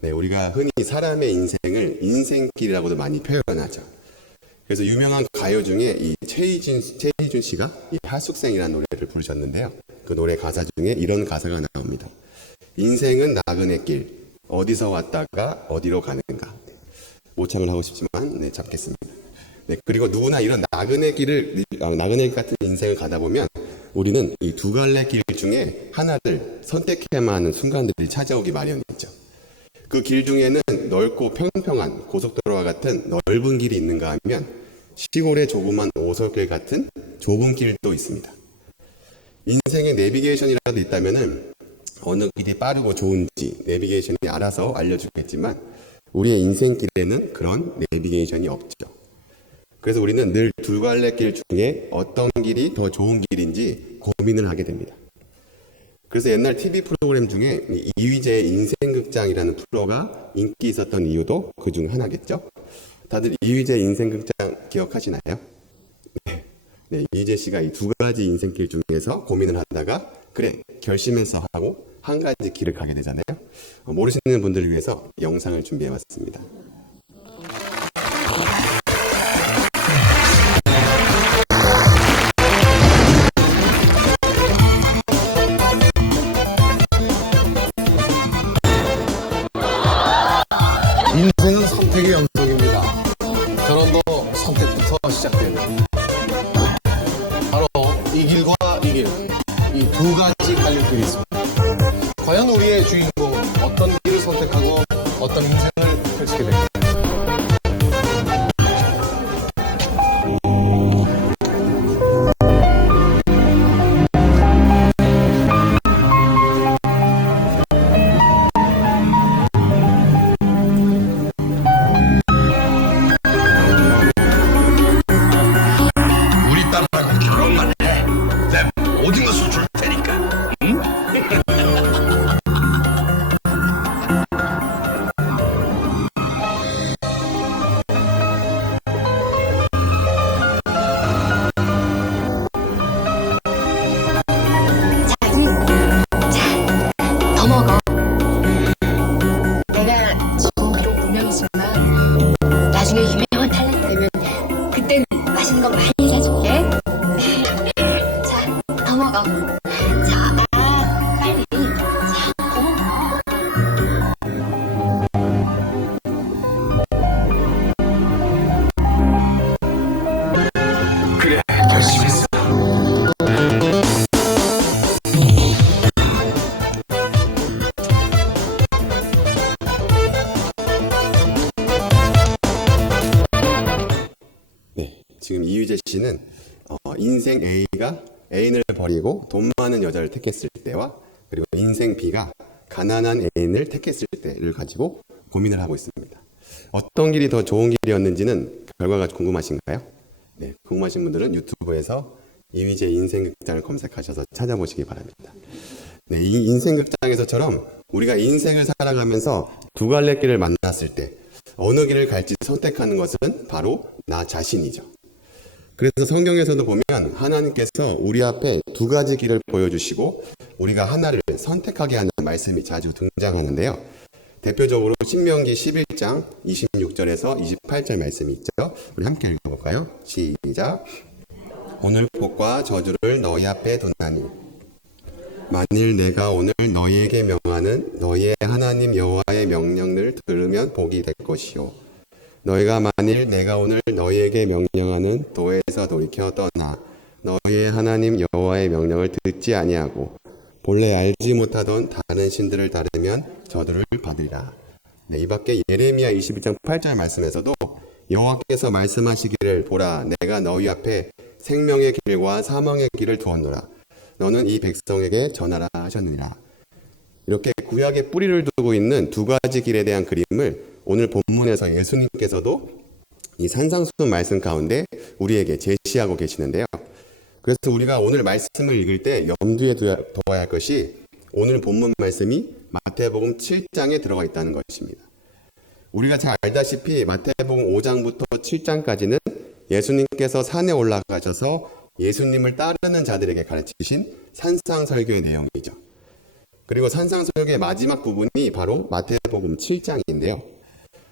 네, 우리가 흔히 사람의 인생을 인생길이라고도 많이 표현하죠. 그래서 유명한 가요 중에 이 최희준 씨가 이 하숙생이라는 노래를 부르셨는데요. 그 노래 가사 중에 이런 가사가 나옵니다. 인생은 나그네 길, 어디서 왔다가 어디로 가는가. 모창을 하고 싶지만 네, 잡겠습니다. 네, 그리고 누구나 이런 나그네 길 같은 인생을 가다 보면 우리는 이 두 갈래 길 중에 하나를 선택해야만 하는 순간들이 찾아오기 마련이죠. 그 길 중에는 넓고 평평한 고속도로와 같은 넓은 길이 있는가 하면 시골의 조그만 오솔길 같은 좁은 길도 있습니다. 인생의 내비게이션이라도 있다면은 어느 길이 빠르고 좋은지 내비게이션이 알아서 알려주겠지만 우리의 인생길에는 그런 내비게이션이 없죠. 그래서 우리는 늘 두 갈래 길 중에 어떤 길이 더 좋은 길인지 고민을 하게 됩니다. 그래서 옛날 TV 프로그램 중에 이휘재의 인생극장이라는 프로가 인기 있었던 이유도 그 중 하나겠죠. 다들 이휘재 인생극장 기억하시나요? 네, 이휘재 씨가 이 두 가지 인생길 중에서 고민을 하다가 그래 결심해서 하고 한 가지 길을 가게 되잖아요. 모르시는 분들을 위해서 영상을 준비해봤습니다. 인생은 선택의 연속입니다. 결혼도 선택부터 시작됩니다. 바로 이 길과 이 길, 이 두 가지 갈림길이 있습니다. 과연 우리의 주인공은 어떤 길을 선택하고 어떤 인생을 펼치게 될까요? 모든 것을 줄 테니까. 응? 더 먹어. 내가 지금 비록 무명이지만 나중에 유명한 탤런트 되면 그때는 맛있는 거 많이 사줄게. 자, 더 먹어. 자, 빨리. 자, 더 먹어. 그래, 결심했어. 네, 지금 이휘재 씨는 인생 A가 애인을 버리고 돈 많은 여자를 택했을 때와 그리고 인생 B가 가난한 애인을 택했을 때를 가지고 고민을 하고 있습니다. 어떤 길이 더 좋은 길이었는지는 결과가 궁금하신가요? 네, 궁금하신 분들은 유튜브에서 이휘재 인생극장을 검색하셔서 찾아보시기 바랍니다. 네, 이 인생극장에서처럼 우리가 인생을 살아가면서 두 갈래 길을 만났을 때 어느 길을 갈지 선택하는 것은 바로 나 자신이죠. 그래서 성경에서도 보면 하나님께서 우리 앞에 두 가지 길을 보여주시고 우리가 하나를 선택하게 하는 말씀이 자주 등장하는데요. 대표적으로 신명기 11장 26절에서 28절 말씀이 있죠. 우리 함께 읽어볼까요? 시작. 오늘 복과 저주를 너희 앞에 두나니 만일 내가 오늘 너희에게 명하는 너희의 하나님 여호와의 명령을 들으면 복이 될 것이요 너희가 만일 내가 오늘 너희에게 명령하는 도에서 돌이켜 떠나 너희의 하나님 여호와의 명령을 듣지 아니하고 본래 알지 못하던 다른 신들을 따르면 저주를 받으리라. 네, 이 밖에 예레미야 22장 8절 말씀에서도 여호와께서 말씀하시기를 보라 내가 너희 앞에 생명의 길과 사망의 길을 두었노라 너는 이 백성에게 전하라 하셨느니라. 이렇게 구약의 뿌리를 두고 있는 두 가지 길에 대한 그림을 오늘 본문에서 예수님께서도 이 산상수훈 말씀 가운데 우리에게 제시하고 계시는데요. 그래서 우리가 오늘 말씀을 읽을 때 염두에 둬야 할 것이 오늘 본문 말씀이 마태복음 7장에 들어가 있다는 것입니다. 우리가 잘 알다시피 마태복음 5장부터 7장까지는 예수님께서 산에 올라가셔서 예수님을 따르는 자들에게 가르치신 산상설교의 내용이죠. 그리고 산상수훈의 마지막 부분이 바로 마태복음 7장인데요.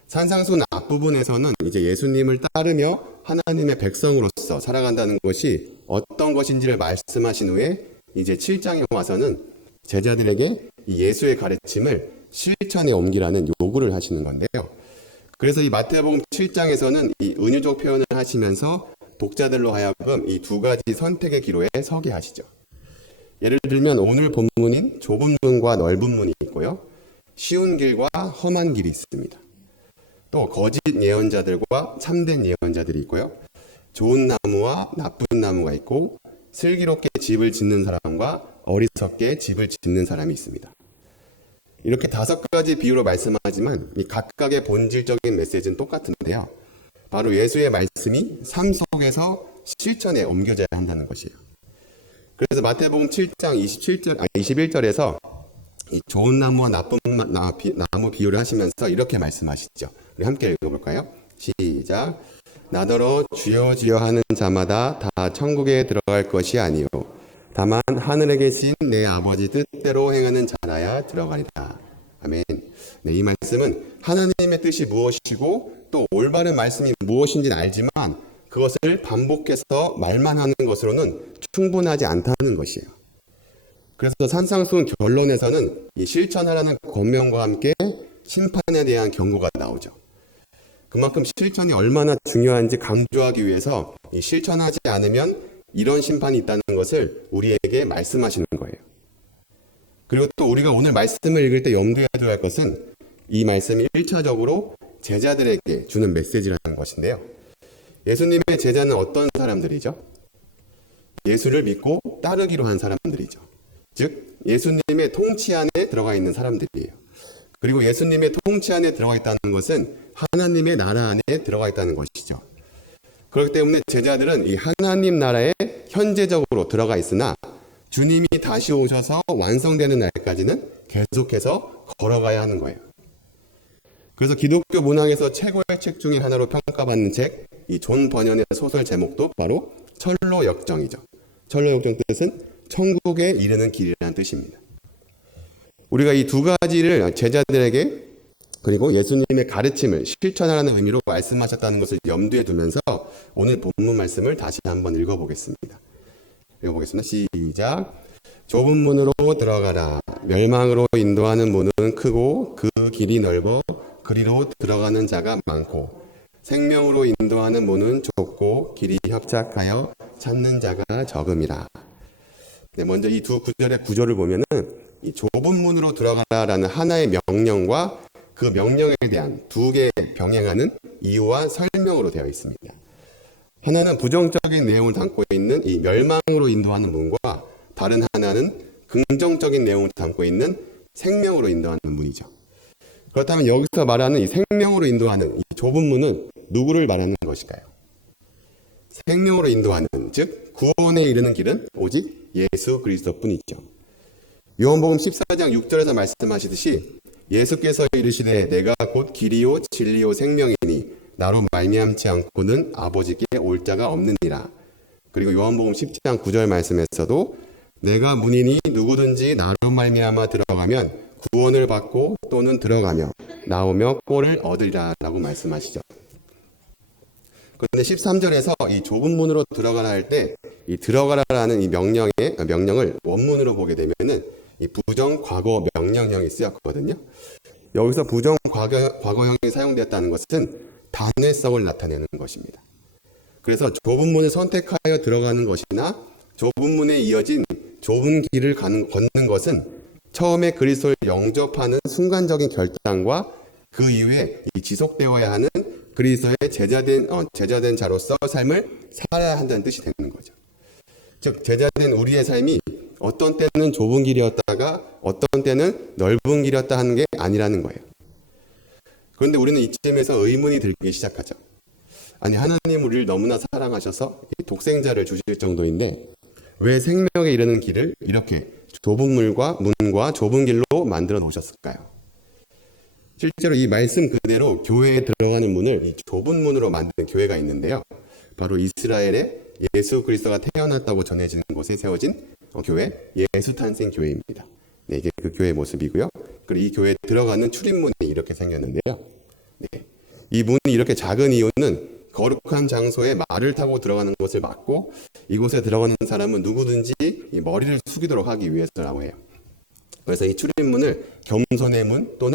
산상수훈 앞부분에서는 이제 예수님을 따르며 하나님의 백성으로서 살아간다는 것이 어떤 것인지를 말씀하신 후에 이제 7장에 와서는 제자들에게 이 예수의 가르침을 실천에 옮기라는 요구를 하시는 건데요. 그래서 이 마태복음 7장에서는 이 은유적 표현을 하시면서 독자들로 하여금 이 두 가지 선택의 기로에 서게 하시죠. 예를 들면 오늘 본문인 좁은 문과 넓은 문이 있고요. 쉬운 길과 험한 길이 있습니다. 또 거짓 예언자들과 참된 예언자들이 있고요. 좋은 나무와 나쁜 나무가 있고 슬기롭게 집을 짓는 사람과 어리석게 집을 짓는 사람이 있습니다. 이렇게 5가지 비유로 말씀하지만 이 각각의 본질적인 메시지는 똑같은데요. 바로 예수의 말씀이 삶 속에서 실천에 옮겨져야 한다는 것이에요. 그래서 마태복음 7장 21절에서 이 좋은 나무와 나쁜 나무 비유를 하시면서 이렇게 말씀하시죠. 우리 함께 읽어볼까요? 시작. 나더러 주여 주여 하는 자마다 다 천국에 들어갈 것이 아니요 다만 하늘에 계신 내 아버지 뜻대로 행하는 자라야 들어가리라. 아멘. 네, 이 말씀은 하나님의 뜻이 무엇이고 또 올바른 말씀이 무엇인지는 알지만 그것을 반복해서 말만 하는 것으로는 충분하지 않다는 것이에요. 그래서 산상수훈 결론에서는 이 실천하라는 권면과 함께 심판에 대한 경고가 나오죠. 그만큼 실천이 얼마나 중요한지 강조하기 위해서 이 실천하지 않으면 이런 심판이 있다는 것을 우리에게 말씀하시는 거예요. 그리고 또 우리가 오늘 말씀을 읽을 때 염두에 둬야 할 것은 이 말씀이 1차적으로 제자들에게 주는 메시지라는 것인데요. 예수님의 제자는 어떤 사람들이죠? 예수를 믿고 따르기로 한 사람들이죠. 즉 예수님의 통치 안에 들어가 있는 사람들이에요. 그리고 예수님의 통치 안에 들어가 있다는 것은 하나님의 나라 안에 들어가 있다는 것이죠. 그렇기 때문에 제자들은 이 하나님 나라에 현재적으로 들어가 있으나 주님이 다시 오셔서 완성되는 날까지는 계속해서 걸어가야 하는 거예요. 그래서 기독교 문학에서 최고의 책 중에 하나로 평가받는 책, 이 존 버년의 소설 제목도 바로 철로역정이죠. 철로역정 뜻은 천국에 이르는 길이라는 뜻입니다. 우리가 이 두 가지를 제자들에게 그리고 예수님의 가르침을 실천하라는 의미로 말씀하셨다는 것을 염두에 두면서 오늘 본문 말씀을 다시 한번 읽어보겠습니다. 시작. 좁은 문으로 들어가라. 멸망으로 인도하는 문은 크고 그 길이 넓어 그리로 들어가는 자가 많고 생명으로 인도하는 문은 좁고 길이 협착하여 찾는 자가 적음이라. 네, 먼저 이 두 구절의 구조를 보면은 이 좁은 문으로 들어가라라는 하나의 명령과 그 명령에 대한 두 개의 병행하는 이유와 설명으로 되어 있습니다. 하나는 부정적인 내용을 담고 있는 이 멸망으로 인도하는 문과 다른 하나는 긍정적인 내용을 담고 있는 생명으로 인도하는 문이죠. 그렇다면 여기서 말하는 이 생명으로 인도하는 이 좁은 문은 누구를 말하는 것일까요? 생명으로 인도하는, 즉 구원에 이르는 길은 오직 예수 그리스도뿐이죠. 요한복음 14장 6절에서 말씀하시듯이 예수께서 이르시되 내가 곧 길이요 진리요 생명이니 나로 말미암지 않고는 아버지께 올 자가 없느니라. 그리고 요한복음 10장 9절 말씀에서도 내가 문이니 누구든지 나로 말미암아 들어가면 구원을 받고 또는 들어가며 나오며 꼴을 얻으리라 라고 말씀하시죠. 그런데 13절에서 이 좁은 문으로 들어가라 할 때 이 들어가라라는 이 명령을 원문으로 보게 되면은 이 부정 과거 명령형이 쓰였거든요. 여기서 부정 과거형이 사용되었다는 것은 단회성을 나타내는 것입니다. 그래서 좁은 문을 선택하여 들어가는 것이나 좁은 문에 이어진 좁은 길을 걷는 것은 처음에 그리스도를 영접하는 순간적인 결단과 그 이후에 이 지속되어야 하는 그리스도의 제자된 자로서 삶을 살아야 한다는 뜻이 되는 거죠. 즉 제자된 우리의 삶이 어떤 때는 좁은 길이었다가 어떤 때는 넓은 길이었다 하는 게 아니라는 거예요. 그런데 우리는 이쯤에서 의문이 들기 시작하죠. 아니 하나님 우리를 너무나 사랑하셔서 독생자를 주실 정도인데 왜 생명에 이르는 길을 이렇게 좁은 문과 좁은 길로 만들어 놓으셨을까요? 실제로 이 말씀 그대로 교회에 들어가는 문을 이 좁은 문으로 만든 교회가 있는데요. 바로 이스라엘에 예수 그리스도가 태어났다고 전해지는 곳에 세워진 교회 예수탄생교회입니다. 네, 이게 그 교회의 모습이고요. 그리고 이 교회에 들어가는 출입문이 이렇게 생겼는데요. 네, 이 문이 이렇게 작은 이유는 거룩한 장소에 말을 타고 들어가는 것을 막고 이곳에 들어가는 사람은 누구든지 이 머리를 숙이도록 하기 위해서라고 해요. 그래서 이 출입문을 겸손의 문 또는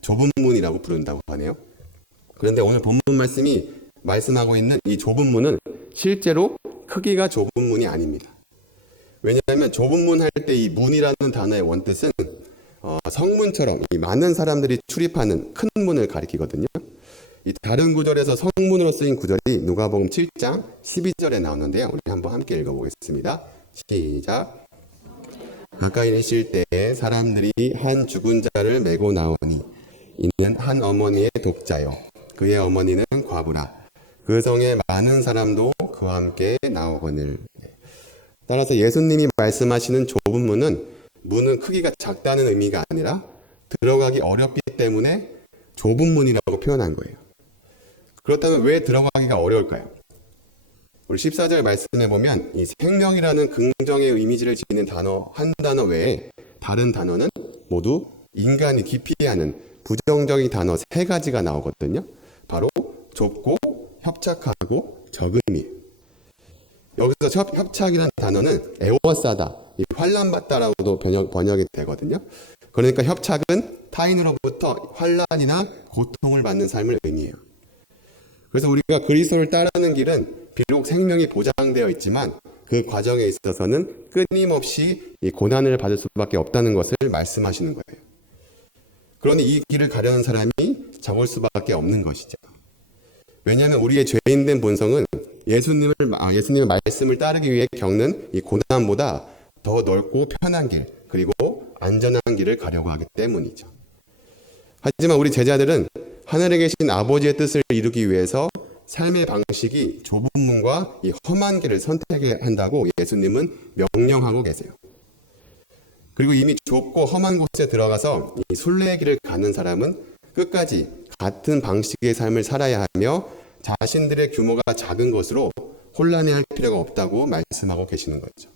좁은 문이라고 부른다고 하네요. 그런데 오늘 본문 말씀이 말씀하고 있는 이 좁은 문은 실제로 크기가 좁은 문이 아닙니다. 왜냐하면 좁은 문 할 때 이 문이라는 단어의 원뜻은 성문처럼 이 많은 사람들이 출입하는 큰 문을 가리키거든요. 이 다른 구절에서 성문으로 쓰인 구절이 누가복음 7장 12절에 나오는데요. 우리 한번 함께 읽어보겠습니다. 시작. 가까이 계실 때에 사람들이 한 죽은 자를 메고 나오니 이는 한 어머니의 독자요 그의 어머니는 과부라. 그 성에 많은 사람도 그와 함께 나오거늘. 따라서 예수님이 말씀하시는 좁은 문은 크기가 작다는 의미가 아니라 들어가기 어렵기 때문에 좁은 문이라고 표현한 거예요. 그렇다면 왜 들어가기가 어려울까요? 우리 14절 말씀해 보면 이 생명이라는 긍정의 이미지를 지니는 단어 한 단어 외에 다른 단어는 모두 인간이 기피하는 부정적인 단어 3가지가 나오거든요. 바로 좁고 협착하고 적음이. 여기서 협착이라는 단어는 에워싸다, 환난받다라고도 번역이 되거든요. 그러니까 협착은 타인으로부터 환난이나 고통을 받는 삶을 의미해요. 그래서 우리가 그리스도를 따르는 길은 비록 생명이 보장되어 있지만 그 과정에 있어서는 끊임없이 이 고난을 받을 수밖에 없다는 것을 말씀하시는 거예요. 그러니 이 길을 가려는 사람이 적을 수밖에 없는 것이죠. 왜냐하면 우리의 죄인된 본성은 예수님의 말씀을 따르기 위해 겪는 이 고난보다 더 넓고 편한 길, 그리고 안전한 길을 가려고 하기 때문이죠. 하지만 우리 제자들은 하늘에 계신 아버지의 뜻을 이루기 위해서 삶의 방식이 좁은 문과 이 험한 길을 선택해야 한다고 예수님은 명령하고 계세요. 그리고 이미 좁고 험한 곳에 들어가서 이 순례의 길을 가는 사람은 끝까지 같은 방식의 삶을 살아야 하며 자신들의 규모가 작은 것으로 혼란해할 필요가 없다고 말씀하고 계시는 거죠.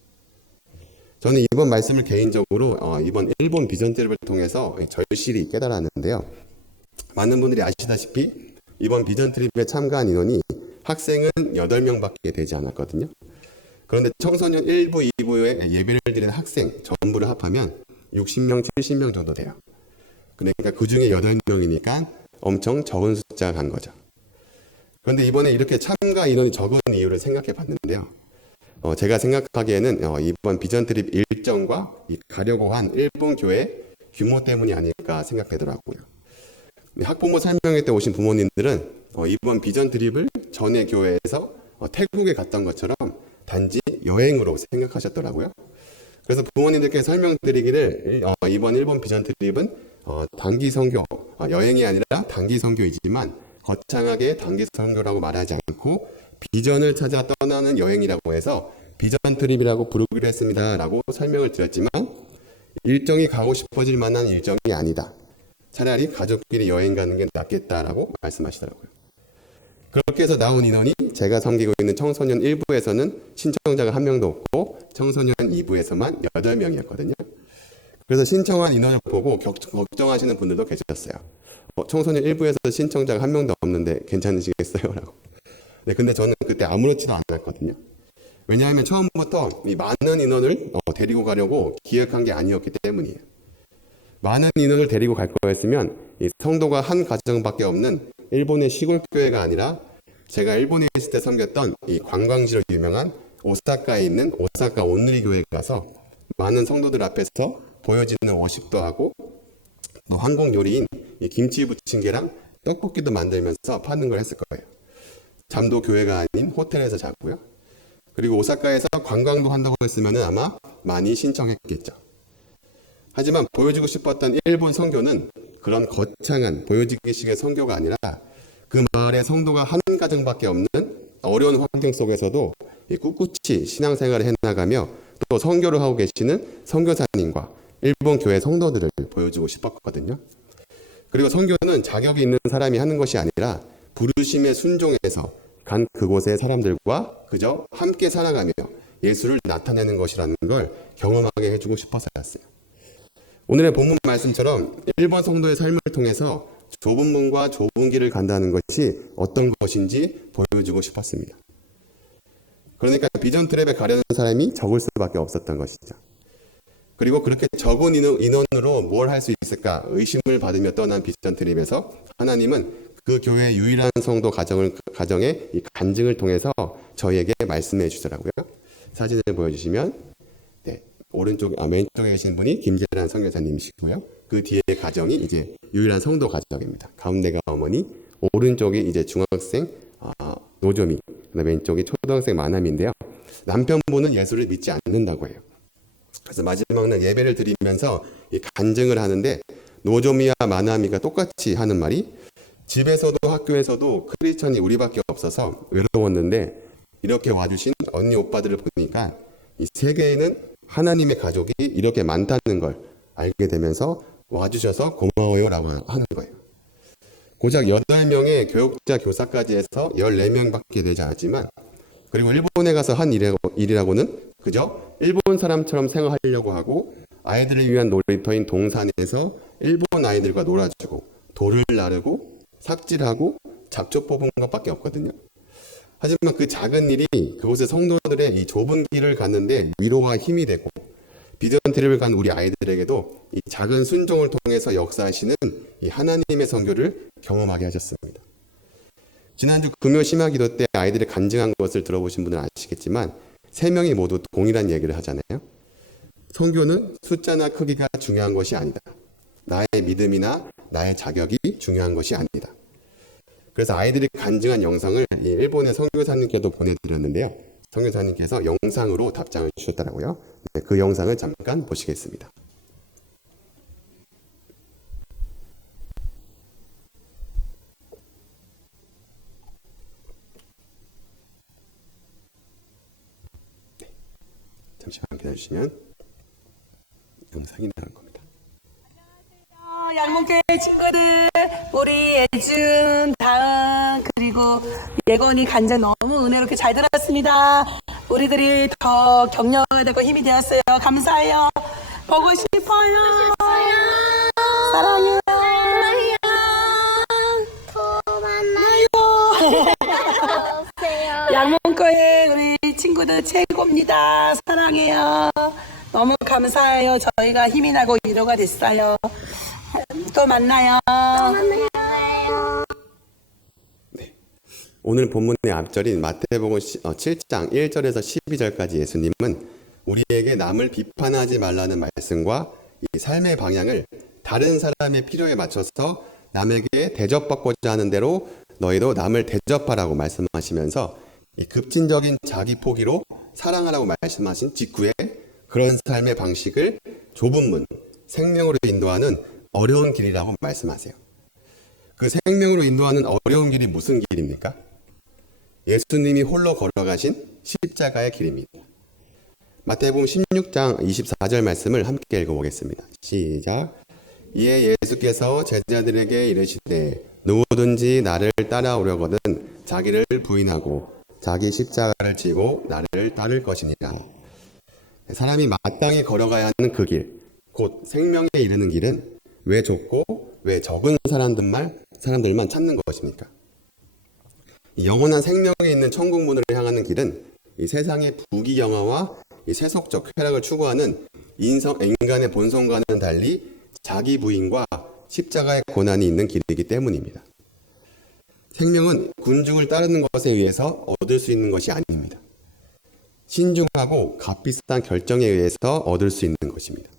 저는 이번 말씀을 개인적으로 이번 일본 비전 트립을 통해서 절실히 깨달았는데요. 많은 분들이 아시다시피 이번 비전 트립에 참가한 인원이 학생은 8명밖에 되지 않았거든요. 그런데 청소년 1부, 2부에 예배를 드리는 학생 전부를 합하면 60명, 70명 정도 돼요. 그러니까 그 중에 8명이니까 엄청 적은 숫자가 간 거죠. 그런데 이번에 이렇게 참가 인원이 적은 이유를 생각해 봤는데요. 제가 생각하기에는 이번 비전 트립 일정과 가려고 한 일본 교회 규모 때문이 아닐까 생각되더라고요. 학부모 설명회 때 오신 부모님들은 이번 비전 트립을 전에 교회에서 태국에 갔던 것처럼 단지 여행으로 생각하셨더라고요. 그래서 부모님들께 설명드리기를 이번 일본 비전 트립은 단기 선교, 여행이 아니라 단기 선교이지만 거창하게 단기 선교라고 말하지 않고 비전을 찾아 떠나는 여행이라고 해서 비전 트립이라고 부르기로 했습니다 라고 설명을 드렸지만 일정이 가고 싶어질 만한 일정이 아니다. 차라리 가족끼리 여행 가는 게 낫겠다라고 말씀하시더라고요. 그렇게 해서 나온 인원이 제가 섬기고 있는 청소년 1부에서는 신청자가 1명도 없고 청소년 2부에서만 8명이었거든요. 그래서 신청한 인원을 보고 걱정하시는 분들도 계셨어요. 청소년 1부에서 신청자가 1명도 없는데 괜찮으시겠어요? 라고. 네, 근데 저는 그때 아무렇지도 않았거든요. 왜냐하면 처음부터 이 많은 인원을 데리고 가려고 기획한 게 아니었기 때문이에요. 많은 인원을 데리고 갈 거였으면 이 성도가 한 가정밖에 없는 일본의 시골 교회가 아니라 제가 일본에 있을 때 섬겼던 이 관광지로 유명한 오사카에 있는 오사카 온누리 교회에 가서 많은 성도들 앞에서 보여지는 워십도 하고 또 한국 요리인 이 김치 부침개랑 떡볶이도 만들면서 파는 걸 했을 거예요. 잠도 교회가 아닌 호텔에서 자고요. 그리고 오사카에서 관광도 한다고 했으면 아마 많이 신청했겠죠. 하지만 보여주고 싶었던 일본 선교는 그런 거창한 보여지기식의 선교가 아니라 그 마을에 성도가 한 가정밖에 없는 어려운 환경 속에서도 꿋꿋이 신앙생활을 해나가며 또 선교를 하고 계시는 선교사님과 일본 교회 성도들을 보여주고 싶었거든요. 그리고 선교는 자격이 있는 사람이 하는 것이 아니라 부르심에 순종해서 간 그곳의 사람들과 그저 함께 살아가며 예수를 나타내는 것이라는 걸 경험하게 해주고 싶어서였어요. 오늘의 본문 말씀처럼 1번 성도의 삶을 통해서 좁은 문과 좁은 길을 간다는 것이 어떤 것인지 보여주고 싶었습니다. 그러니까 비전 트랩에 가려는 사람이 적을 수밖에 없었던 것이죠. 그리고 그렇게 적은 인원으로 뭘 할 수 있을까 의심을 받으며 떠난 비전 트립에서 하나님은 그 교회의 유일한 성도 가정의 이 간증을 통해서 저희에게 말씀해 주시더라고요. 사진을 보여주시면 왼쪽에 계신 분이 김재란 선교사님이시고요. 그 뒤에 가정이 이제 유일한 성도 가정입니다. 가운데가 어머니, 오른쪽이 이제 중학생 노조미, 그다음에 왼쪽이 초등학생 마남인데요. 남편분은 예수를 믿지 않는다고 해요. 그래서 마지막 날 예배를 드리면서 이 간증을 하는데 노조미와 마나미가 똑같이 하는 말이 집에서도 학교에서도 크리스천이 우리밖에 없어서 외로웠는데 이렇게 와주신 언니 오빠들을 보니까 이 세계에는 하나님의 가족이 이렇게 많다는 걸 알게 되면서 와주셔서 고마워요 라고 하는 거예요. 고작 8명의 교육자 교사까지 해서 14명밖에 되지 않았지만 그리고 일본에 가서 한 일이라고는 그저 일본 사람처럼 생활하려고 하고 아이들을 위한 놀이터인 동산에서 일본 아이들과 놀아주고 돌을 나르고 삽질하고 잡초 뽑은 것밖에 없거든요. 하지만 그 작은 일이 그곳의 성도들의 이 좁은 길을 갔는데 위로와 힘이 되고 비전 트립을 간 우리 아이들에게도 이 작은 순종을 통해서 역사하시는 이 하나님의 선교를 경험하게 하셨습니다. 지난주 금요 심화 기도 때 아이들이 간증한 것을 들어보신 분들은 아시겠지만 3명이 모두 동일한 얘기를 하잖아요. 선교는 숫자나 크기가 중요한 것이 아니다. 나의 믿음이나 나의 자격이 중요한 것이 아니다. 그래서 아이들이 간증한 영상을 일본의 선교사님께도 보내드렸는데요. 선교사님께서 영상으로 답장을 주셨더라고요. 그 영상을 잠깐 보시겠습니다. 잠시만 기다려주시면 영상이 나올 겁니다. 양문교회 친구들, 우리 예준, 다은, 그리고 예건이 간증 너무 은혜롭게 잘 들었습니다. 우리들이 더 격려가 되고 힘이 되었어요. 감사해요. 보고 싶어요. 사랑해요. 또 만나요. 양문교회 우리 친구들 최고입니다. 사랑해요. 너무 감사해요. 저희가 힘이 나고 위로가 됐어요. 또 만나요. 오늘 본문의 앞절인 마태복음 7장 1절에서 12절까지 예수님은 우리에게 남을 비판하지 말라는 말씀과 이 삶의 방향을 다른 사람의 필요에 맞춰서 남에게 대접받고자 하는 대로 너희도 남을 대접하라고 말씀하시면서 이 급진적인 자기 포기로 사랑하라고 말씀하신 직후에 그런 삶의 방식을 좁은 문, 생명으로 인도하는 어려운 길이라고 말씀하세요. 그 생명으로 인도하는 어려운 길이 무슨 길입니까? 예수님이 홀로 걸어가신 십자가의 길입니다. 마태복음 16장 24절 말씀을 함께 읽어보겠습니다. 시작. 이에 예수께서 제자들에게 이르시되 누구든지 나를 따라오려거든 자기를 부인하고 자기 십자가를 지고 나를 따를 것이니라. 사람이 마땅히 걸어가야 하는 그 길, 곧 생명에 이르는 길은 왜 좁고 왜 적은 사람들만 찾는 것입니까? 영원한 생명에 있는 천국 문을 향하는 길은 이 세상의 부귀영화와 이 세속적 쾌락을 추구하는 인간의 본성과는 달리 자기 부인과 십자가의 고난이 있는 길이기 때문입니다. 생명은 군중을 따르는 것에 의해서 얻을 수 있는 것이 아닙니다. 신중하고 값비싼 결정에 의해서 얻을 수 있는 것입니다.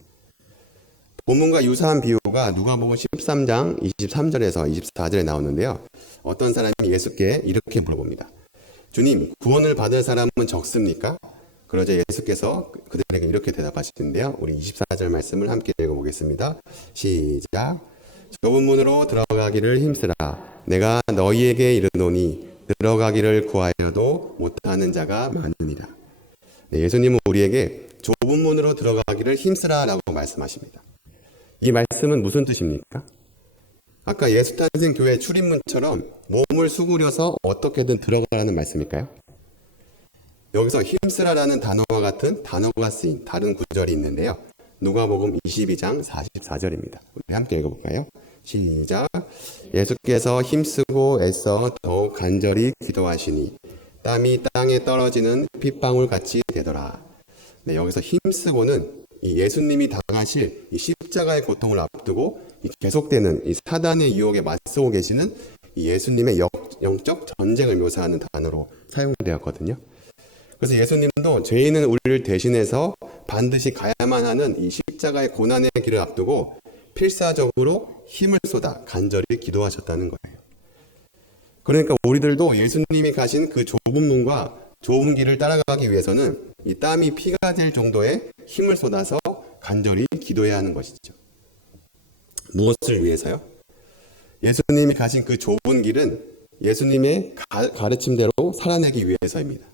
본문과 유사한 비유가 누가복음 13장 23절에서 24절에 나오는데요. 어떤 사람이 예수께 이렇게 물어봅니다. 주님, 구원을 받을 사람은 적습니까? 그러자 예수께서 그들에게 이렇게 대답하시는데요. 우리 24절 말씀을 함께 읽어보겠습니다. 시작. 좁은 문으로 들어가기를 힘쓰라. 내가 너희에게 이르노니 들어가기를 구하여도 못하는 자가 많으니라. 네, 예수님은 우리에게 좁은 문으로 들어가기를 힘쓰라 라고 말씀하십니다. 이 말씀은 무슨 뜻입니까? 아까 예수탄생 교회 출입문처럼 몸을 수그려서 어떻게든 들어가라는 말씀일까요? 여기서 힘쓰라라는 단어와 같은 단어가 쓰인 다른 구절이 있는데요. 누가복음 22장 44절입니다. 우리 함께 읽어볼까요? 시작. 예수께서 힘쓰고 애써 더욱 간절히 기도하시니 땀이 땅에 떨어지는 핏방울 같이 되더라. 네, 여기서 힘쓰고는 이 예수님이 당하실 이 십자가의 고통을 앞두고 이 계속되는 이 사단의 유혹에 맞서고 계시는 이 예수님의 영적 전쟁을 묘사하는 단어로 사용되었거든요. 그래서 예수님도 죄 있는 우리를 대신해서 반드시 가야만 하는 이 십자가의 고난의 길을 앞두고 필사적으로 힘을 쏟아 간절히 기도하셨다는 거예요. 그러니까 우리들도 예수님이 가신 그 좁은 문과 좁은 길을 따라가기 위해서는 이 땀이 피가 될 정도의 힘을 쏟아서 간절히 기도해야 하는 것이죠. 무엇을 위해서요? 예수님이 가신 그 좁은 길은 예수님의 가르침대로 살아내기 위해서입니다.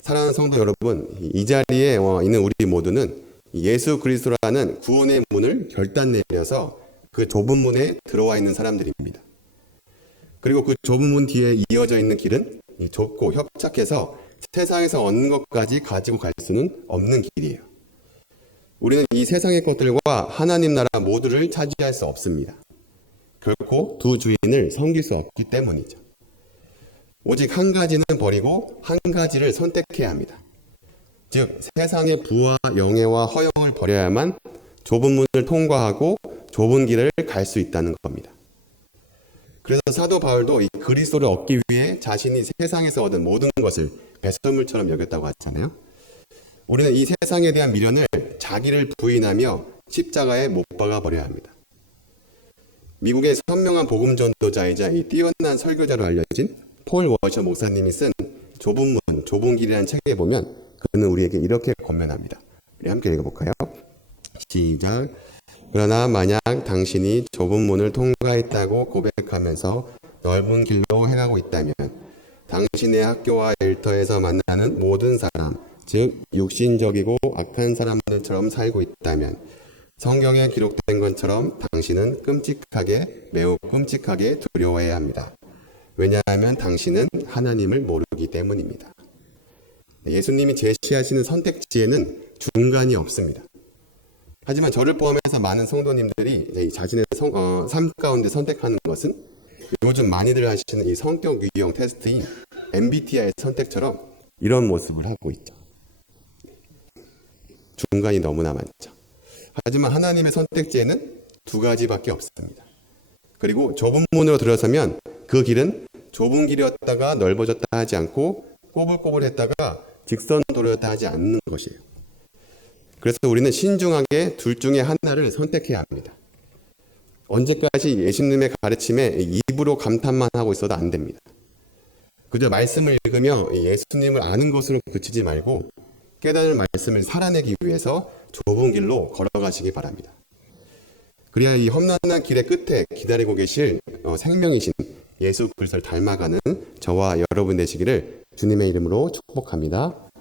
사랑하는 성도 여러분, 이 자리에 있는 우리 모두는 예수 그리스도라는 구원의 문을 결단 내려서 그 좁은 문에 들어와 있는 사람들입니다. 그리고 그 좁은 문 뒤에 이어져 있는 길은 좁고 협착해서 세상에서 얻는 것까지 가지고 갈 수는 없는 길이에요. 우리는 이 세상의 것들과 하나님 나라 모두를 차지할 수 없습니다. 결코 두 주인을 섬길 수 없기 때문이죠. 오직 한 가지는 버리고 한 가지를 선택해야 합니다. 즉 세상의 부와 영예와 허영을 버려야만 좁은 문을 통과하고 좁은 길을 갈 수 있다는 겁니다. 그래서 사도 바울도 이 그리스도를 얻기 위해 자신이 세상에서 얻은 모든 것을 배설물처럼 여겼다고 하잖아요. 우리는 이 세상에 대한 미련을 자기를 부인하며 십자가에 못 박아 버려야 합니다. 미국의 선명한 복음 전도자이자 이 뛰어난 설교자로 알려진 폴 워셔 목사님이 쓴 좁은 문, 좁은 길이라는 책에 보면 그는 우리에게 이렇게 권면합니다. 우리 함께 읽어볼까요? 시작. 그러나 만약 당신이 좁은 문을 통과했다고 고백하면서 넓은 길로 행하고 있다면 당신의 학교와 일터에서 만나는 모든 사람, 즉 육신적이고 악한 사람들처럼 살고 있다면 성경에 기록된 것처럼 당신은 매우 끔찍하게 두려워해야 합니다. 왜냐하면 당신은 하나님을 모르기 때문입니다. 예수님이 제시하시는 선택지에는 중간이 없습니다. 하지만 저를 포함해서 많은 성도님들이 자신의 삶 가운데 선택하는 것은 요즘 많이들 하시는 이 성격 유형 테스트인 MBTI 선택처럼 이런 모습을 하고 있죠. 중간이 너무나 많죠. 하지만 하나님의 선택지에는 두 가지밖에 없습니다. 그리고 좁은 문으로 들어서면 그 길은 좁은 길이었다가 넓어졌다 하지 않고 꼬불꼬불했다가 직선도로였다 하지 않는 것이에요. 그래서 우리는 신중하게 둘 중에 하나를 선택해야 합니다. 언제까지 예수님의 가르침에 입으로 감탄만 하고 있어도 안 됩니다. 그저 말씀을 읽으며 예수님을 아는 것으로 그치지 말고 깨달은 말씀을 살아내기 위해서 좁은 길로 걸어가시기 바랍니다. 그래야 이 험난한 길의 끝에 기다리고 계실 생명이신 예수 그리스도를 닮아가는 저와 여러분 되시기를 주님의 이름으로 축복합니다.